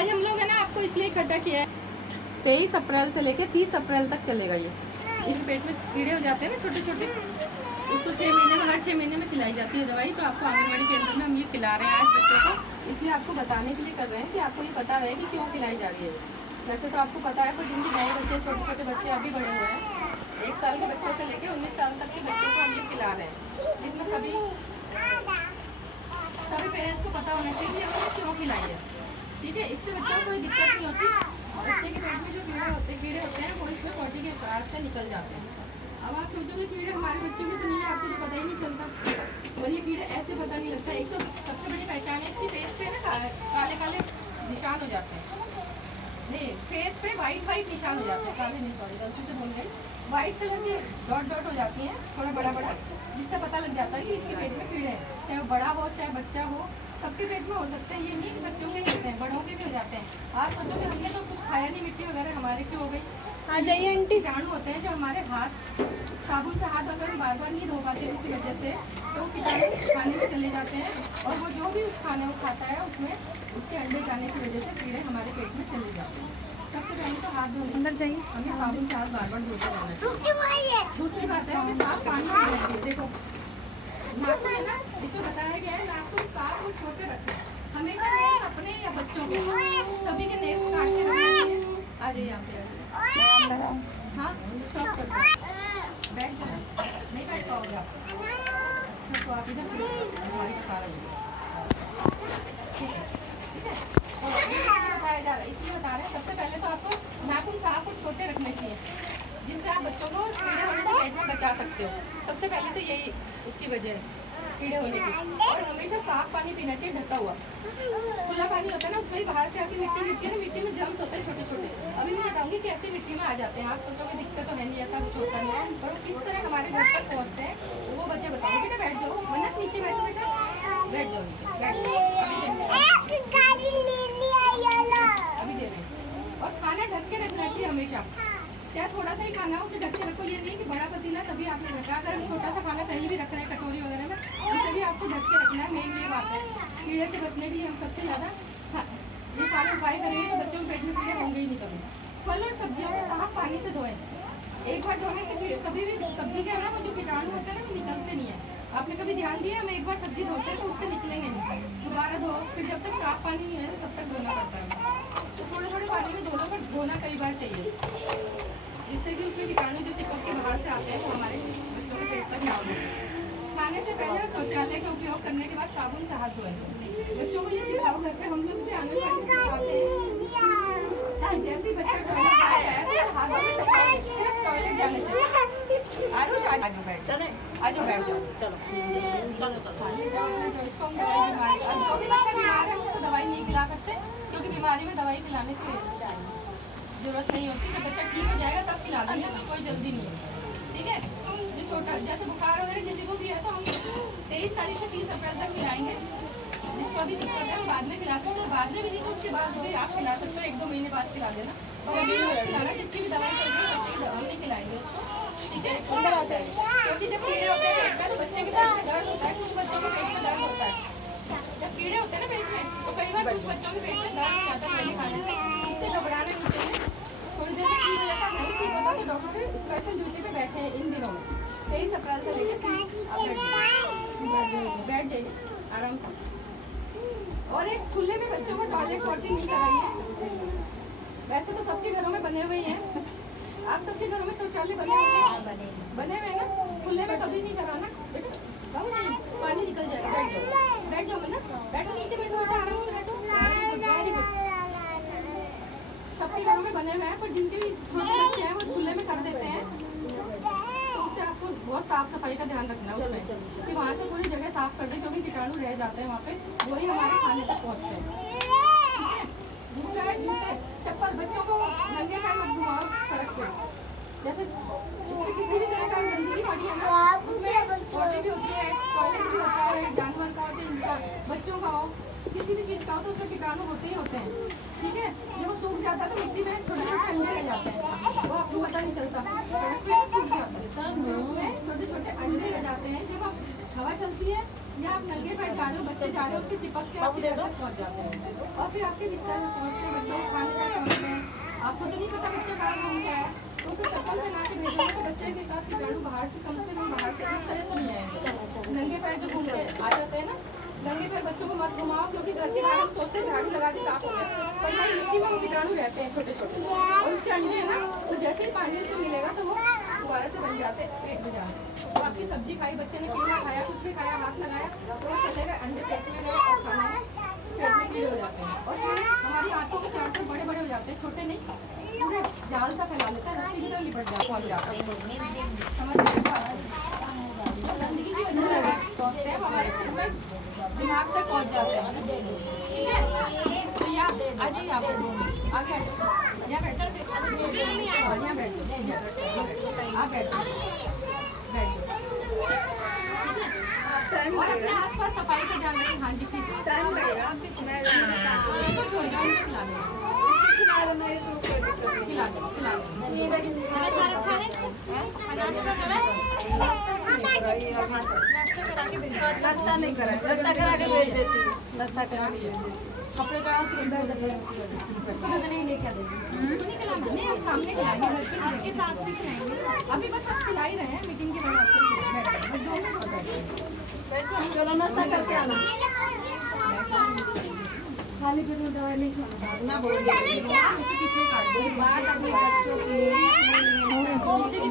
आज हम लोग है ना आपको इसलिए इकट्ठा किया है, 23 अप्रैल से लेकर 30 अप्रैल तक चलेगा ये। इसके पेट में कीड़े हो जाते हैं ना छोटे छोटे, उसको 6 महीने में, हर 6 महीने में खिलाई जाती है दवाई। तो आपको आंगनबाड़ी केंद्र में हम ये खिला रहे हैं आज बच्चों को, इसलिए आपको बताने के लिए कर रहे हैं कि आपको ये पता रहे कि क्यों खिलाई जा रही है। वैसे तो आपको पता है, पर जिनके नए बच्चे, छोटे छोटे बच्चे अभी बड़े हुए हैं, 1 साल के बच्चों से लेकर 19 साल तक के बच्चों को हम ये खिला रहे हैं, जिसमें सभी पेरेंट्स को पता होना चाहिए कि हमें क्यों खिलाई है। ठीक है, इससे बच्चों को कोई दिक्कत नहीं होती। बच्चे के पेट में जो कीड़े होते हैं वो इसमें पॉटी के साथ से निकल जाते हैं। अब आप सोचोगे कीड़े हमारे बच्चों के तो नहीं है, आपको तो पता ही नहीं चलता। और ये कीड़े ऐसे पता नहीं लगता। एक तो सबसे बड़ी पहचान है इसकी फेस पे ना काले काले निशान हो जाते हैं। नहीं, फेस पे वाइट निशान हो जाते हैं, काले नहीं, सॉरी गलती से बोल गई, वाइट कलर के डॉट हो जाती हैं, थोड़ा बड़ा, जिससे पता लग जाता है कि इसके पेट में कीड़े हैं। चाहे वो बड़ा हो चाहे बच्चा हो, सबके पेट में हो सकते हैं। ये नहीं कि बच्चों के ही होते हैं, बड़ों के भी हो जाते हैं। आप सोचो कि हमने तो कुछ खाया नहीं, मिट्टी वगैरह हमारे क्यों हो गई। आ जाइए आंटी। कीटाणु होते हैं जो हमारे हाथ, साबुन से हाथ अगर बार बार नहीं धो पाते इसी वजह से, तो कीटाणु खाने में चले जाते हैं, और वो जो भी उस खाने को खाता है उसमें उसके अंडे जाने की वजह से कीड़े हमारे पेट में चले जाते हैं। सबसे पहले तो हाथ धोने, अंदर जाइए, हमें साबुन से हाथ बार बार धोते रहना चाहिए। दूसरी बात है, हमें साफ पानी पीना चाहिए। देखो नाखून है ना, इसमें बताया गया है नाखून साफ और छोटे रखें। हमेशा नेल्स अपने या बच्चों के, सभी के नेल्स काट के रखना चाहिए। आ जाइए आप, हाँ स्टॉप कर दो, बैठ जाओ, नहीं बैठ पाओगे आप, तो आप इधर हमारे का सारा ठीक है। और इसलिए बताया जा रहा है, इसलिए बता रहे हैं सबसे पहले तो आपको नाखून साफ और छोटे रखने चाहिए, जिससे आप बच्चों को कीड़े होने से पेट में बचा सकते हो। सबसे पहले तो यही उसकी वजह है कीड़े होने की। और हमेशा साफ पानी पीना चाहिए, ढका हुआ। खुला पानी होता है ना, उसमें बाहर से आके मिट्टी गिरती है ना, मिट्टी में जर्म्स होते हैं छोटे छोटे। अभी मैं बताऊंगी कि ऐसे मिट्टी में आ जाते हैं। आप सोचोगे दिक्कत तो है नहीं, ऐसा कुछ होता नहीं, और वो किस तरह हमारे घर तक पहुँचते हैं तो वो वजह बताऊंगी। बेटा बैठ जाओ, मन्नत नीचे बैठो, बेटा बैठ जाओ नीचे, बैठ जाओ, अभी दे रहे हैं। और खाना ढक के रखना चाहिए हमेशा, चाहे थोड़ा सा ही खाना हो उसे ढक के रखो। ये नहीं कि बड़ा पतीला तभी आपने रखा, अगर हम छोटा सा खाना कहीं भी रख रहे हैं कटोरी वगैरह में, उसे भी आपको ढक के रखना है। मेन ये बात है, कीड़े से बचने के लिए हम सबसे ज़्यादा ये सारे उपाय करेंगे तो बच्चों के पेट में कीड़े होंगे ही नहीं कभी। फल और सब्जियों को साफ पानी से धोएं। एक बार धोने से कभी भी सब्जी के ना वो जो कीटाणु होते हैं ना वो निकलते नहीं है। आपने कभी ध्यान दिया, हम एक बार सब्जी धोते हैं तो उससे निकलेंगे नहीं, दोबारा धो, फिर जब तक साफ पानी नहीं है तब तक धोना पड़ता है। तो थोड़े थोड़े पानी में धोना, पर धोना कई बार चाहिए, जिससे कि उसमें कीटाणु जो चिपक के बाहर से आते हैं वो हमारे बच्चों के पेट पर ना हो। खाने से पहले और शौचालय का उपयोग करने के बाद साबुन से हाथ धोएं। बच्चों को ये सिखाओ घर पे, हम लोग भी आंगनबाड़ी में सिखाते हैं। चाहे जैसे ही बच्चा टॉयलेट जाता है तो हाथ धोने से पहले, टॉयलेट जाने से आरुष आ जाओ, बैठ जाओ, आ जाओ, बैठ जाओ, चलो जो इसको हम दवाई बीमारी, और जो भी बच्चा बीमार है उसको दवाई नहीं खिला सकते, क्योंकि बीमारी में दवाई खिलाने की जरूरत नहीं होती। जब बच्चा ठीक हो जाएगा तब खिला देंगे, तो कोई जल्दी नहीं है। ठीक है, जो छोटा जैसे बुखार वगैरह किसी को भी है तो हम 23 तारीख से 30 अप्रैल तक खिलाएंगे। जिसको अभी दिक्कत है हम बाद में खिला सकते हो, बाद में भी नहीं तो उसके बाद भी आप खिला सकते हो, 1-2 महीने बाद खिला देना। खिलाना जिसकी भी दवाई चल रही है बच्चे की दवा नहीं खिलाएंगे उसको, ठीक है, अंदर आ जाएगा। क्योंकि जब कीड़े होते हैं पेट में तो बच्चे के पेट में दर्द होता है, कुछ बच्चों के पेट में दर्द होता है। जब कीड़े होते हैं ना पेट में तो कई बार कुछ बच्चों के पेट में दर्द हो जाता है खाने खाने से, इससे घबराना नहीं चाहिए। थोड़ी देर में ठीक हो जाता है, नहीं ठीक होता तो डॉक्टर स्पेशल ड्यूटी पे बैठे हैं इन दिनों में, 23 अप्रैल से लेकर बैठ जाइए आराम से। और एक खुले में बच्चों को टॉयलेट पॉटी नहीं कराइए। वैसे तो सबके घरों में बने हुए ही हैं, आप सबके घरों में शौचालय बने हुए हैं ना, खुले में कभी नहीं कराना बेटा, पानी निकल जाएगा। बैठ जाओ ना, बैठो नीचे, बैठो आराम से बैठो, वेरी गुड। सबके घरों में बने हुए हैं, पर जिनके भी छोटे बच्चे हैं वो खुले में कर देते हैं, तो उससे आपको बहुत साफ सफाई का ध्यान रखना है उसमें, कि वहाँ से पूरी जगह साफ कर दें, क्योंकि कीटाणु रह जाते हैं वहाँ पे, वही हमारे खाने तक पहुँचते हैं। ठीक है, दूसरा है जूते चप्पल, बच्चों को नंगे पैर मत घुमाओ सड़क पे, जैसे उसमें किसी भी तरह का गंदगी पड़ी है ना, उसमें पॉटी भी होती है, टॉयलेट भी होता है, जानवर का हो चाहे बच्चों का हो, किसी भी चीज़ का हो, तो उसमें कीटाणु होते ही होते हैं। ठीक है, जब वो सूख जाता है तो मिट्टी में छोटे छोटे अंडे रह जाते हैं, वो आपको पता नहीं चलता, सड़क पे सूख जाता है, उसमें छोटे छोटे अंडे रह जाते हैं। जब हवा चलती है या आप नंगे पैर जा रहे हो, बच्चे जा रहे हो, उसके चिपक के आपके घर तक पहुँच जाते हैं और फिर आपके बिस्तर में पहुँचते बच्चों को खाने तक पहुँचते हैं। आपको तो नहीं पता बच्चा बाहर घूम गया है, तो उसे चप्पल पहना के भेजोगे तो बच्चे के साथ कीटाणु बाहर से कम बाहर से इस तरह तो नहीं आएंगे। नंगे पैर जो घूम के आ जाते हैं ना, नंगे पैर बच्चों को मत घुमाओ, क्योंकि घर के बाहर हम सोचते हैं झाड़ू लगा के साफ हो गया, पर नहीं, मिट्टी में वो कीटाणु रहते हैं छोटे छोटे, और उसके अंडे है ना, तो जैसे ही पानी उसको मिलेगा तो वो दोबारा से बन जाते हैं, पेट में जाते। तो आपकी सब्जी खाई बच्चे ने, पीना खाया, कुछ भी खाया, हाथ लगाया, थोड़ा चले गए, अंडे पेट में गए और खाना है, पेट में कीड़े हो जाते हैं और हमारी आंखों के चार बड़े बड़े हो जाते हैं, छोटे नहीं, पूरे जाल सा फैला लेता है, रस्सी की तरह लिपट जाता है। गंदगी की वजह से पहुँचते हैं, हमारे सिर में दिमाग तक पहुँच जाते हैं। ठीक है, तो यहाँ आ जाइए, आप आगे यहाँ बैठो, यहाँ बैठो, आप बैठो, और अपने आसपास सफाई का ध्यान रखें। हाँ जी, टाइम लगेगा, उनको छोड़िए, उनको खिला नाश्ता नहीं करा, नाश्ता करा के भेज देती हूँ, नाश्ता करा के कपड़े का नहीं लेकर नहीं, हम सामने खिलाएंगे, आपके साथ भी खिलाएंगे, अभी बस आप खिला ही रहे हैं, मीटिंग के बाद चलो नाश्ता करके आना, खाली पेट में दवाई नहीं खाना ना बोल, पीछे काट दो बात अपने बच्चों की